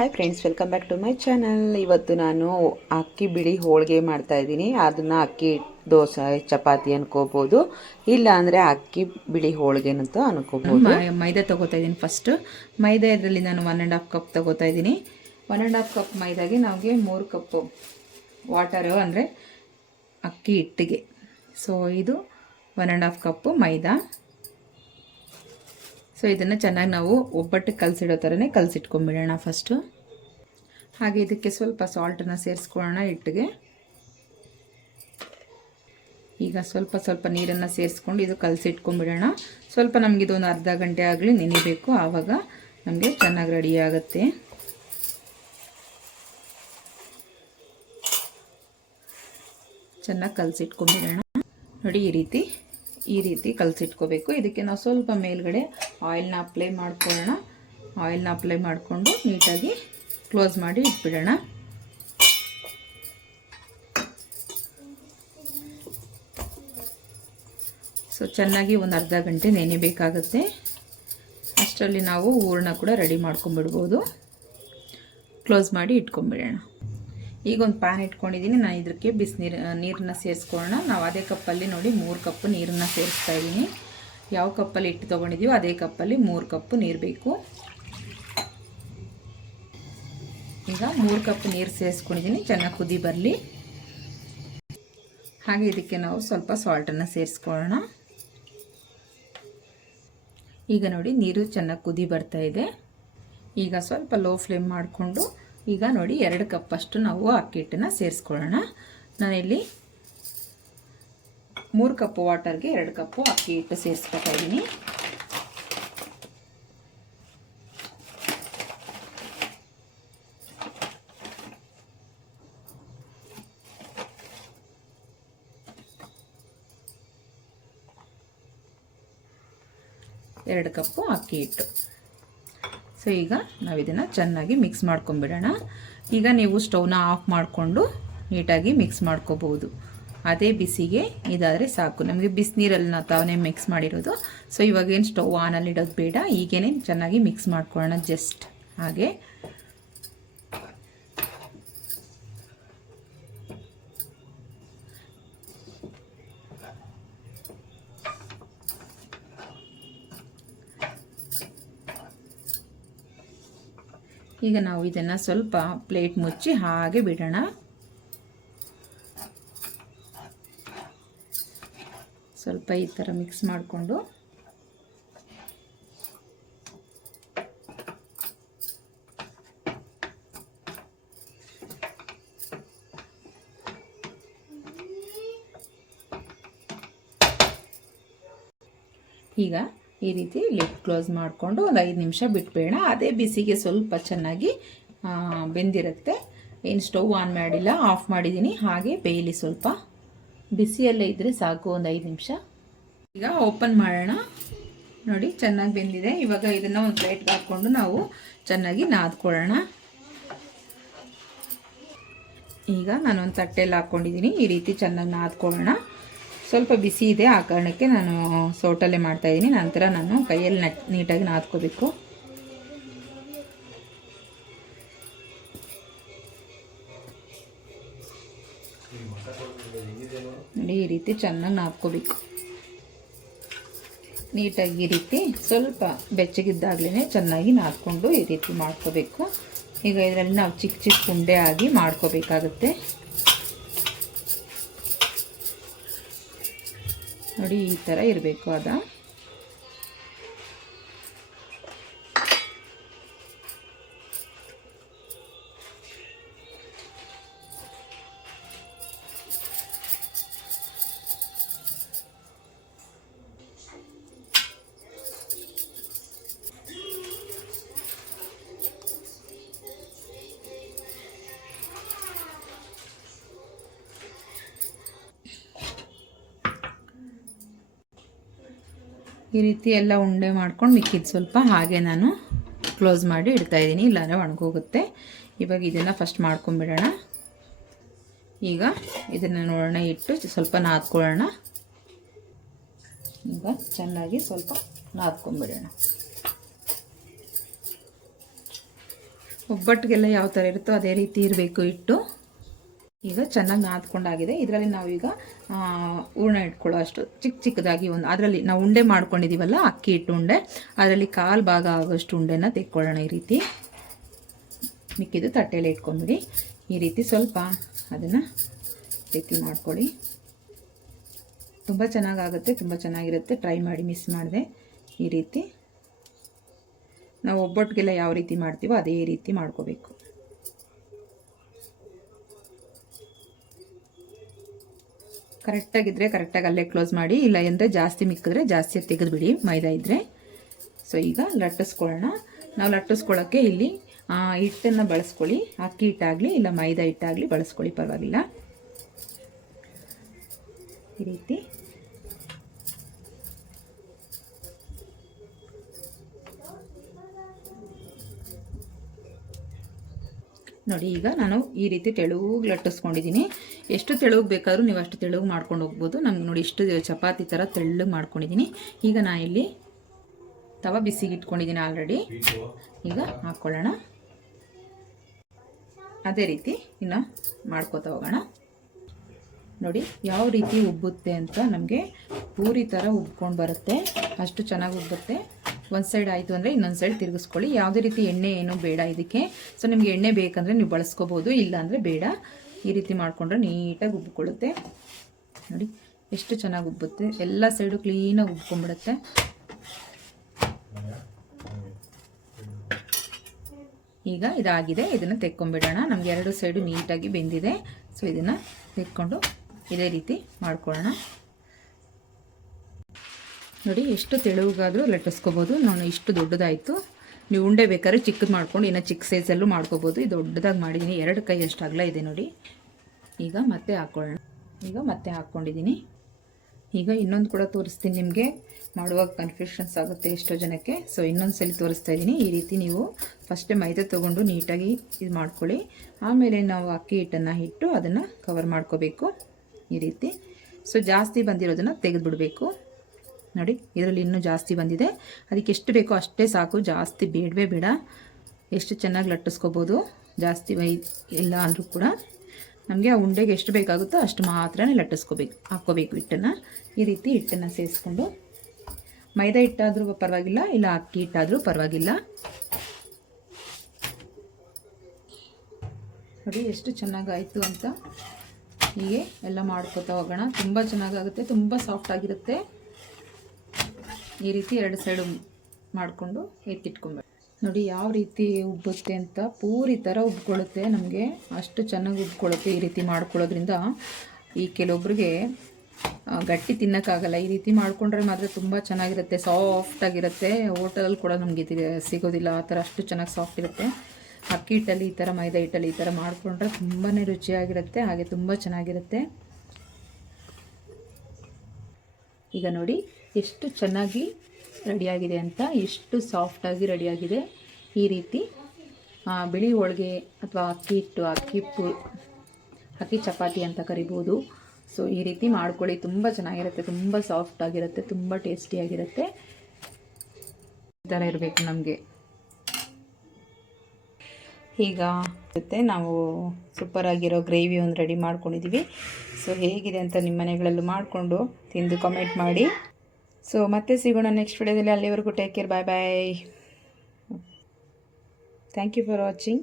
Hi friends welcome back to my channel ಇವತ್ತು ನಾನು ಅಕ್ಕಿ ಬಿಳಿ ಹೋಳಿಗೆ ಮಾಡ್ತಾ ಇದ್ದೀನಿ. ಅದನ್ನು ಅಕ್ಕಿ, ದೋಸೆ, ಚಪಾತಿ ಅನ್ಕೋಬೋದು. ಇಲ್ಲ ಅಂದರೆ ಅಕ್ಕಿ ಬಿಳಿ ಹೋಳಿಗೆ ಅಂತ ಅನ್ಕೋಬೋದು. ಮೈದಾ ತಗೋತಾ ಇದ್ದೀನಿ ಫಸ್ಟ್ ಮೈದಾ ಇದರಲ್ಲಿ ನಾನು ಒನ್ ಆ್ಯಂಡ್ ಹಾಫ್ ಕಪ್ ತಗೋತಾ ಇದ್ದೀನಿ. ಒನ್ ಆ್ಯಂಡ್ ಹಾಫ್ ಕಪ್ ಮೈದಾಗೆ ನಮಗೆ ಮೂರು ಕಪ್ಪು ವಾಟರು ಅಂದರೆ ಅಕ್ಕಿ ಹಿಟ್ಟಿಗೆ. ಸೊ ಇದು one and half cup maida. So ಇದನ್ನು ಚೆನ್ನಾಗಿ ನಾವು ಒಬ್ಬಟ್ಟು ಕಲಸಿಡೋ ಥರನೇ ಕಲಸಿಟ್ಕೊಂಬಿಡೋಣ ಫಸ್ಟು ಹಾಗೆ ಇದಕ್ಕೆ ಸ್ವಲ್ಪ ಸಾಲ್ಟನ್ನು ಸೇರಿಸ್ಕೊಳ್ಳೋಣ ಹಿಟ್ಟಿಗೆ. ಈಗ ಸ್ವಲ್ಪ ಸ್ವಲ್ಪ ನೀರನ್ನು ಸೇರಿಸ್ಕೊಂಡು ಇದು ಕಲಸಿಟ್ಕೊಂಬಿಡೋಣ. ಸ್ವಲ್ಪ ನಮಗೆ ಇದೊಂದು ಅರ್ಧ ಗಂಟೆ ಆಗಲಿ ನೆನಿಬೇಕು. ಆವಾಗ ನಮಗೆ ಚೆನ್ನಾಗಿ ರೆಡಿ ಆಗುತ್ತೆ. ಚೆನ್ನಾಗಿ ಕಲಸಿಟ್ಕೊಂಬಿಡೋಣ. ನೋಡಿ ಈ ರೀತಿ. ಈ ರೀತಿ ಕಲಸಿಟ್ಕೋಬೇಕು. ಇದಕ್ಕೆ ನಾವು ಸ್ವಲ್ಪ ಮೇಲ್ಗಡೆ ಆಯಿಲ್ನ ಅಪ್ಲೈ ಮಾಡ್ಕೊಳ್ಳೋಣ. ಆಯಿಲ್ನ ಅಪ್ಲೈ ಮಾಡಿಕೊಂಡು ನೀಟಾಗಿ ಕ್ಲೋಸ್ ಮಾಡಿ ಇಟ್ಬಿಡೋಣ. ಸೊ, ಚೆನ್ನಾಗಿ ಒಂದು ಅರ್ಧ ಗಂಟೆ ನೆನೆಬೇಕಾಗುತ್ತೆ ಅಷ್ಟರಲ್ಲಿ ನಾವು ಹೂರಣ ಕೂಡ ರೆಡಿ ಮಾಡ್ಕೊಂಬಿಡ್ಬೋದು ಕ್ಲೋಸ್ ಮಾಡಿ ಇಟ್ಕೊಂಬಿಡೋಣ ಈಗ ಒಂದು ಪ್ಯಾನ್ ಇಟ್ಕೊಂಡಿದ್ದೀನಿ ನಾನು ಇದಕ್ಕೆ ಬಿಸಿನೀರು ನೀರನ್ನ ಸೇರಿಸ್ಕೊಳ್ಳೋಣ ನಾವು ಅದೇ ಕಪ್ಪಲ್ಲಿ ನೋಡಿ ಮೂರು ಕಪ್ಪು ನೀರನ್ನ ಸೇರಿಸ್ತಾ ಇದ್ದೀನಿ ಯಾವ ಕಪ್ಪಲ್ಲಿ ಇಟ್ಟು ತೊಗೊಂಡಿದ್ದೀವೋ ಅದೇ ಕಪ್ಪಲ್ಲಿ ಮೂರು ಕಪ್ಪು ನೀರು ಬೇಕು. ಈಗ ಮೂರು ಕಪ್ ನೀರು ಸೇರಿಸ್ಕೊಂಡಿದ್ದೀನಿ ಚೆನ್ನಾಗಿ ಕುದಿ ಬರಲಿ. ಹಾಗೆ ಇದಕ್ಕೆ ನಾವು ಸ್ವಲ್ಪ ಸಾಲ್ಟನ್ನು ಸೇರಿಸ್ಕೊಳ್ಳೋಣ ಈಗ ನೋಡಿ ನೀರು ಚೆನ್ನಾಗಿ ಕುದಿ ಬರ್ತಾ ಇದೆ. ಈಗ ಸ್ವಲ್ಪ ಲೋ ಫ್ಲೇಮ್ ಮಾಡಿಕೊಂಡು ಈಗ ನೋಡಿ ಎರಡು ಕಪ್ಪಷ್ಟು ನಾವು ಅಕ್ಕಿ ಹಿಟ್ಟನ್ನು ಸೇರಿಸ್ಕೊಳ್ಳೋಣ. ನಾನಿಲ್ಲಿ ಮೂರು ಕಪ್ ವಾಟರ್ಗೆ ಎರಡು ಕಪ್ಪು ಅಕ್ಕಿ ಹಿಟ್ಟು ಸೇರಿಸ್ಕೊತಾ ಇದ್ದೀನಿ. ಎರಡು ಕಪ್ಪು ಅಕ್ಕಿ ಹಿಟ್ಟು. ಸೊ ಈಗ ನಾವು ಇದನ್ನು ಚೆನ್ನಾಗಿ ಮಿಕ್ಸ್ ಮಾಡ್ಕೊಂಬಿಡೋಣ. ಈಗ ನೀವು ಸ್ಟವ್ನ ಆಫ್ ಮಾಡಿಕೊಂಡು ನೀಟಾಗಿ ಮಿಕ್ಸ್ ಮಾಡ್ಕೋಬೋದು ಅದೇ ಬಿಸಿಗೆ ಇದಾದರೆ ಸಾಕು. ನಮಗೆ ಬಿಸಿನೀರಲ್ಲಿ ನಾವು ತಾವೇ ಮಿಕ್ಸ್ ಮಾಡಿರೋದು ಸೊ ಇವಾಗೇನು ಸ್ಟವ್ ಆನಲ್ಲಿ ಇಡೋದು ಬೇಡ. ಈಗೇನೇ ಚೆನ್ನಾಗಿ ಮಿಕ್ಸ್ ಮಾಡ್ಕೊಳ್ಳೋಣ ಜಸ್ಟ್ ಹಾಗೆ. ಈಗ ನಾವು ಇದನ್ನು ಸ್ವಲ್ಪ ಪ್ಲೇಟ್ ಮುಚ್ಚಿ ಹಾಗೆ ಬಿಡೋಣ. ಸ್ವಲ್ಪ ಈ ಥರ ಮಿಕ್ಸ್ ಮಾಡಿಕೊಂಡು. ಈಗ ಈ ರೀತಿ ಲಿಡ್ ಕ್ಲೋಸ್ ಮಾಡಿಕೊಂಡು ಒಂದು ಐದು ನಿಮಿಷ ಬಿಟ್ಬೇಡ. ಅದೇ ಬಿಸಿಗೆ ಸ್ವಲ್ಪ ಚೆನ್ನಾಗಿ ಬೆಂದಿರುತ್ತೆ. ಏನು ಸ್ಟವ್ ಆನ್ ಮಾಡಿಲ್ಲ ಆಫ್ ಮಾಡಿದ್ದೀನಿ ಹಾಗೆ ಬೇಯಲಿ ಸ್ವಲ್ಪ. ಬಿಸಿಯಲ್ಲೇ ಇದ್ದರೆ ಸಾಕು, ಒಂದು ಐದು ನಿಮಿಷ. ಈಗ ಓಪನ್ ಮಾಡೋಣ. ನೋಡಿ, ಚೆನ್ನಾಗಿ ಬೆಂದಿದೆ. ಇವಾಗ ಇದನ್ನು ಒಂದು ಪ್ಲೇಟ್ಗೆ ಹಾಕ್ಕೊಂಡು ನಾವು ಚೆನ್ನಾಗಿ ನಾದ್ಕೊಳ್ಳೋಣ. ಈಗ ನಾನೊಂದು ತಟ್ಟೆಯಲ್ಲಿ ಹಾಕ್ಕೊಂಡಿದ್ದೀನಿ ಈ ರೀತಿ ಚೆನ್ನಾಗಿ ನಾದ್ಕೊಳ್ಳೋಣ. ಸ್ವಲ್ಪ ಬಿಸಿ ಇದೆ, ಆ ಕಾರಣಕ್ಕೆ ನಾನು ಸೌಟಲ್ಲೇ ಮಾಡ್ತಾಯಿದ್ದೀನಿ ನಂತರ ನಾನು ಕೈಯಲ್ಲಿ ನಟ್ ನೀಟಾಗಿ ನಾದ್ಕೋಬೇಕು. ನೋಡಿ, ಈ ರೀತಿ ಚೆನ್ನಾಗಿ ನಾದ್ಕೋಬೇಕು. ನೀಟಾಗಿ ಈ ರೀತಿ ಸ್ವಲ್ಪ ಬೆಚ್ಚಗಿದ್ದಾಗಲೇ ಚೆನ್ನಾಗಿ ನಾದ್ಕೊಂಡು ಈ ರೀತಿ ಮಾಡ್ಕೋಬೇಕು. ಈಗ ಇದರಲ್ಲಿ ನಾವು ಚಿಕ್ಕ ಚಿಕ್ಕ ಉಂಡೆ ಆಗಿ ಮಾಡ್ಕೋಬೇಕಾಗುತ್ತೆ. ನೋಡಿ ಈ ಥರ ಇರಬೇಕು ಅದ. ಈ ರೀತಿ ಎಲ್ಲ ಉಂಡೆ ಮಾಡ್ಕೊಂಡು ಮಿಕ್ಕಿದ್ದು ಸ್ವಲ್ಪ ಹಾಗೆ ನಾನು ಕ್ಲೋಸ್ ಮಾಡಿ ಇಡ್ತಾ ಇದ್ದೀನಿ, ಇಲ್ಲಾಂದರೆ ಒಣಗೋಗುತ್ತೆ. ಇವಾಗ ಇದನ್ನು ಫಸ್ಟ್ ಮಾಡ್ಕೊಂಬಿಡೋಣ ಈಗ ಇದನ್ನು ನೋಡೋಣ, ಇಟ್ಟು ಸ್ವಲ್ಪ ನಾದ್ಕೊಳ್ಳೋಣ. ಈಗ ಚೆನ್ನಾಗಿ ಸ್ವಲ್ಪ ನಾದ್ಕೊಂಬಿಡೋಣ ಒಬ್ಬಟ್ಟಿಗೆಲ್ಲ ಯಾವ ಥರ ಇರುತ್ತೋ ಅದೇ ರೀತಿ ಇರಬೇಕು, ಇಟ್ಟು. ಈಗ ಚೆನ್ನಾಗಿ ನಾದ್ಕೊಂಡಾಗಿದೆ. ಇದರಲ್ಲಿ ನಾವೀಗ ಹೂರ್ಣ ಇಟ್ಕೊಳ್ಳೋ ಅಷ್ಟು ಚಿಕ್ಕ ಚಿಕ್ಕದಾಗಿ ಒಂದು, ಅದರಲ್ಲಿ ನಾವು ಉಂಡೆ ಮಾಡ್ಕೊಂಡಿದ್ದೀವಲ್ಲ ಅಕ್ಕಿ ಹಿಟ್ಟು ಉಂಡೆ, ಅದರಲ್ಲಿ ಕಾಲು ಭಾಗ ಆಗೋಷ್ಟು ಉಂಡೆನ ತೆಕ್ಕೊಳ್ಳೋಣ ಈ ರೀತಿ. ಮಿಕ್ಕಿದ್ದು ತಟ್ಟೆಯಲ್ಲಿ ಇಟ್ಕೊಂಡ್ಬಿಡಿ. ಈ ರೀತಿ ಸ್ವಲ್ಪ ಅದನ್ನು ರೀತಿ ಮಾಡ್ಕೊಳ್ಳಿ. ತುಂಬ ಚೆನ್ನಾಗಾಗುತ್ತೆ, ತುಂಬ ಚೆನ್ನಾಗಿರುತ್ತೆ. ಟ್ರೈ ಮಾಡಿ, ಮಿಸ್ ಮಾಡಿದೆ. ಈ ರೀತಿ ನಾವು ಒಬ್ಬಟ್ಟಿಗೆಲ್ಲ ಯಾವ ರೀತಿ ಮಾಡ್ತೀವೋ ಅದೇ ರೀತಿ ಮಾಡ್ಕೋಬೇಕು. ಕರೆಕ್ಟಾಗಿದ್ದರೆ ಕರೆಕ್ಟಾಗಿ ಅಲ್ಲೇ ಕ್ಲೋಸ್ ಮಾಡಿ, ಇಲ್ಲ ಅಂದರೆ ಜಾಸ್ತಿ ಮಿಕ್ಕಿದ್ರೆ ಜಾಸ್ತಿ ತೆಗೆದುಬಿಡಿ ಮೈದಾ ಇದ್ದರೆ ಸೊ ಈಗ ಲಟ್ಟಿಸ್ಕೊಳ್ಳೋಣ. ನಾವು ಲಟ್ಟಿಸ್ಕೊಳ್ಳೋಕ್ಕೆ ಇಲ್ಲಿ ಹಿಟ್ಟನ್ನು ಬಳಸ್ಕೊಳ್ಳಿ. ಅಕ್ಕಿ ಹಿಟ್ಟಾಗಲಿ, ಇಲ್ಲ ಮೈದಾ ಹಿಟ್ಟಾಗಲಿ ಬಳಸ್ಕೊಳ್ಳಿ, ಪರವಾಗಿಲ್ಲ. ಈ ರೀತಿ. ನೋಡಿ, ಈಗ ನಾನು ಈ ರೀತಿ ತೆಳುವಾಗಿ ಲಟ್ಟಿಸ್ಕೊಂಡಿದ್ದೀನಿ. ಎಷ್ಟು ತೆಳುಗ್ ಬೇಕಾದರೂ ನೀವು ಅಷ್ಟು ತೆಳುಗ್ ಮಾಡ್ಕೊಂಡು ಹೋಗ್ಬೋದು. ನಮ್ಗೆ ನೋಡಿ ಇಷ್ಟು ಚಪಾತಿ ಥರ ತೆಳ್ಳಗೆ ಮಾಡ್ಕೊಂಡಿದ್ದೀನಿ. ಈಗ ನಾನು ಇಲ್ಲಿ ತವ ಬಿಸಿಗೆ ಇಟ್ಕೊಂಡಿದ್ದೀನಿ ಆಲ್ರೆಡಿ ಈಗ ಹಾಕ್ಕೊಳ್ಳೋಣ ಅದೇ ರೀತಿ ಇನ್ನು ಮಾಡ್ಕೋತಾ ಹೋಗೋಣ. ನೋಡಿ ಯಾವ ರೀತಿ ಉಬ್ಬುತ್ತೆ ಅಂತ ನಮಗೆ ಪೂರಿ ಥರ ಉಬ್ಕೊಂಡು ಬರುತ್ತೆ. ಅಷ್ಟು ಚೆನ್ನಾಗಿ ಉಬ್ಬುತ್ತೆ. ಒಂದು ಸೈಡ್ ಆಯಿತು ಅಂದರೆ ಇನ್ನೊಂದು ಸೈಡ್ ತಿರುಗಿಸ್ಕೊಳ್ಳಿ. ಯಾವುದೇ ರೀತಿ ಎಣ್ಣೆ ಏನು ಬೇಡ ಇದಕ್ಕೆ. ಸೊ ನಿಮಗೆ ಎಣ್ಣೆ ಬೇಕಂದರೆ ನೀವು ಬಳಸ್ಕೋಬೋದು ಇಲ್ಲ ಅಂದರೆ ಬೇಡ. ಈ ರೀತಿ ಮಾಡಿಕೊಂಡ್ರೆ ನೀಟಾಗಿ ಉಬ್ಬಿಕೊಳ್ಳುತ್ತೆ. ನೋಡಿ, ಎಷ್ಟು ಚೆನ್ನಾಗಿ ಉಬ್ಬುತ್ತೆ. ಎಲ್ಲ ಸೈಡು ಕ್ಲೀನಾಗಿ ಉಬ್ಕೊಂಡ್ಬಿಡುತ್ತೆ. ಈಗ ಇದಾಗಿದೆ. ಇದನ್ನು ತೆಕ್ಕೊಂಡ್ಬಿಡೋಣ. ನಮ್ಗೆ ಎರಡು ಸೈಡು ನೀಟಾಗಿ ಬೆಂದಿದೆ. ಸೊ ಇದನ್ನು ತೆಕ್ಕೊಂಡು ಇದೇ ರೀತಿ ಮಾಡ್ಕೊಳ್ಳೋಣ. ನೋಡಿ, ಎಷ್ಟು ತೆಳುವಾದರೂ ಲಟ್ಟಿಸ್ಕೋಬೋದು. ನಾನು ಇಷ್ಟು ದೊಡ್ಡದಾಯಿತು. ನೀವು ಉಂಡೆ ಬೇಕಾದ್ರೆ ಚಿಕ್ಕದು ಮಾಡ್ಕೊಂಡು ಇನ್ನು ಚಿಕ್ಕ ಸೈಜಲ್ಲೂ ಮಾಡ್ಕೋಬೋದು. ಇದು ದೊಡ್ಡದಾಗಿ ಮಾಡಿದ್ದೀನಿ ಎರಡು ಕೈ ಅಷ್ಟು ಅಗಲ ಇದೆ ನೋಡಿ. ಈಗ ಮತ್ತೆ ಹಾಕ್ಕೊಳ್ಳೋಣ ಈಗ ಮತ್ತೆ ಹಾಕ್ಕೊಂಡಿದ್ದೀನಿ ಈಗ ಇನ್ನೊಂದು ಕೂಡ ತೋರಿಸ್ತೀನಿ ನಿಮಗೆ. ಮಾಡುವಾಗ ಕನ್ಫ್ಯೂಷನ್ಸ್ ಆಗುತ್ತೆ ಎಷ್ಟೋ ಜನಕ್ಕೆ. ಸೊ ಇನ್ನೊಂದು ಸಲ ತೋರಿಸ್ತಾ ಇದ್ದೀನಿ ಈ ರೀತಿ ನೀವು ಫಸ್ಟೇ ಮೈದಾ ತೊಗೊಂಡು ನೀಟಾಗಿ ಇದು ಮಾಡ್ಕೊಳ್ಳಿ. ಆಮೇಲೆ ನಾವು ಅಕ್ಕಿ ಹಿಟ್ಟನ್ನು ಇಟ್ಟು ಅದನ್ನು ಕವರ್ ಮಾಡ್ಕೋಬೇಕು. ಈ ರೀತಿ. ಸೊ ಜಾಸ್ತಿ ಬಂದಿರೋದನ್ನು ತೆಗೆದುಬಿಡಬೇಕು. ನೋಡಿ, ಇದರಲ್ಲಿ ಇನ್ನೂ ಜಾಸ್ತಿ ಬಂದಿದೆ. ಅದಕ್ಕೆ ಎಷ್ಟು ಬೇಕೋ ಅಷ್ಟೇ ಸಾಕು. ಜಾಸ್ತಿ ಬೇಡವೇ ಬೇಡ. ಎಷ್ಟು ಚೆನ್ನಾಗಿ ಲಟ್ಟಿಸ್ಕೋಬೋದು. ಜಾಸ್ತಿ ವೈ ಇಲ್ಲ ಅಂದರೂ ಕೂಡ ನಮಗೆ ಆ ಉಂಡೆಗೆ ಎಷ್ಟು ಬೇಕಾಗುತ್ತೋ ಅಷ್ಟು ಮಾತ್ರನೇ ಲಟ್ಟಿಸ್ಕೋಬೇಕು, ಹಾಕ್ಕೋಬೇಕು ಹಿಟ್ಟನ್ನು. ಈ ರೀತಿ ಹಿಟ್ಟನ್ನು ಸೇರಿಸ್ಕೊಂಡು. ಮೈದಾ ಹಿಟ್ಟಾದರೂ ಪರವಾಗಿಲ್ಲ, ಇಲ್ಲ ಅಕ್ಕಿ ಹಿಟ್ಟಾದರೂ ಪರವಾಗಿಲ್ಲ. ನೋಡಿ, ಎಷ್ಟು ಚೆನ್ನಾಗಾಯಿತು ಅಂತ. ಹೀಗೆ ಎಲ್ಲ ಮಾಡ್ಕೋತಾ ಹೋಗೋಣ. ತುಂಬ ಚೆನ್ನಾಗಾಗುತ್ತೆ. ತುಂಬ ಸಾಫ್ಟ್ ಆಗಿರುತ್ತೆ. ಈ ರೀತಿ ಎರಡು ಸೈಡು ಮಾಡಿಕೊಂಡು ಎತ್ತಿಟ್ಕೊಬೇಕು ನೋಡಿ ಯಾವ ರೀತಿ ಉಬ್ಬುತ್ತೆ ಅಂತ ಪೂರಿ ಥರ ಉಬ್ಕೊಳ್ಳುತ್ತೆ. ನಮಗೆ ಅಷ್ಟು ಚೆನ್ನಾಗಿ ಉಬ್ಕೊಳ್ಳುತ್ತೆ ಈ ರೀತಿ ಮಾಡ್ಕೊಳ್ಳೋದ್ರಿಂದ. ಈ ಕೆಲವೊಬ್ರಿಗೆ ಗಟ್ಟಿ ತಿನ್ನೋಕ್ಕಾಗಲ್ಲ. ಈ ರೀತಿ ಮಾಡಿಕೊಂಡ್ರೆ ಮಾತ್ರ ತುಂಬ ಚೆನ್ನಾಗಿರುತ್ತೆ. ಸಾಫ್ಟಾಗಿರುತ್ತೆ ಹೋಟೆಲಲ್ಲಿ ಕೂಡ ನಮಗೆ ಸಿಗೋದಿಲ್ಲ. ಆ ಥರ ಅಷ್ಟು ಚೆನ್ನಾಗಿ ಸಾಫ್ಟ್ ಇರುತ್ತೆ. ಅಕ್ಕಿ ಹಿಟ್ಟಲ್ಲಿ ಈ ಥರ, ಮೈದಾ ಹಿಟ್ಟಲ್ಲಿ ಈ ಥರ ಮಾಡಿಕೊಂಡ್ರೆ ತುಂಬಾ ರುಚಿಯಾಗಿರುತ್ತೆ. ಹಾಗೆ ತುಂಬ ಚೆನ್ನಾಗಿರುತ್ತೆ. ಈಗ ನೋಡಿ ಎಷ್ಟು ಚೆನ್ನಾಗಿ ರೆಡಿಯಾಗಿದೆ ಅಂತ, ಎಷ್ಟು ಸಾಫ್ಟಾಗಿ ರೆಡಿಯಾಗಿದೆ ಈ ರೀತಿ. ಬಿಳಿ ಹೋಳಿಗೆ ಅಥವಾ ಅಕ್ಕಿ ಹಿಟ್ಟು, ಅಕ್ಕಿ ಪು ಅಕ್ಕಿ ಚಪಾತಿ ಅಂತ ಕರಿಬೋದು. ಸೊ ಈ ರೀತಿ ಮಾಡ್ಕೊಳ್ಳಿ. ತುಂಬ ಚೆನ್ನಾಗಿರುತ್ತೆ. ತುಂಬ ಸಾಫ್ಟ್ ಆಗಿರುತ್ತೆ. ತುಂಬ ಟೇಸ್ಟಿಯಾಗಿರುತ್ತೆ ಈ ಥರ ಇರಬೇಕು ನಮಗೆ. ಈಗ ಜೊತೆ ನಾವು ಸೂಪರಾಗಿರೋ ಗ್ರೇವಿ ಒಂದು ರೆಡಿ ಮಾಡ್ಕೊಂಡಿದ್ದೀವಿ ಸೊ ಹೇಗಿದೆ ಅಂತ ನಿಮ್ಮ ಮನೆಗಳಲ್ಲೂ ಮಾಡಿಕೊಂಡು ತಿಂದು ಕಮೆಂಟ್ ಮಾಡಿ. ಸೊ ಮತ್ತೆ ಸಿಗೋಣ ನೆಕ್ಸ್ಟ್ ವಿಡಿಯೋದಲ್ಲಿ ಅಲ್ಲಿವರೆಗೂ take care bye bye thank you for watching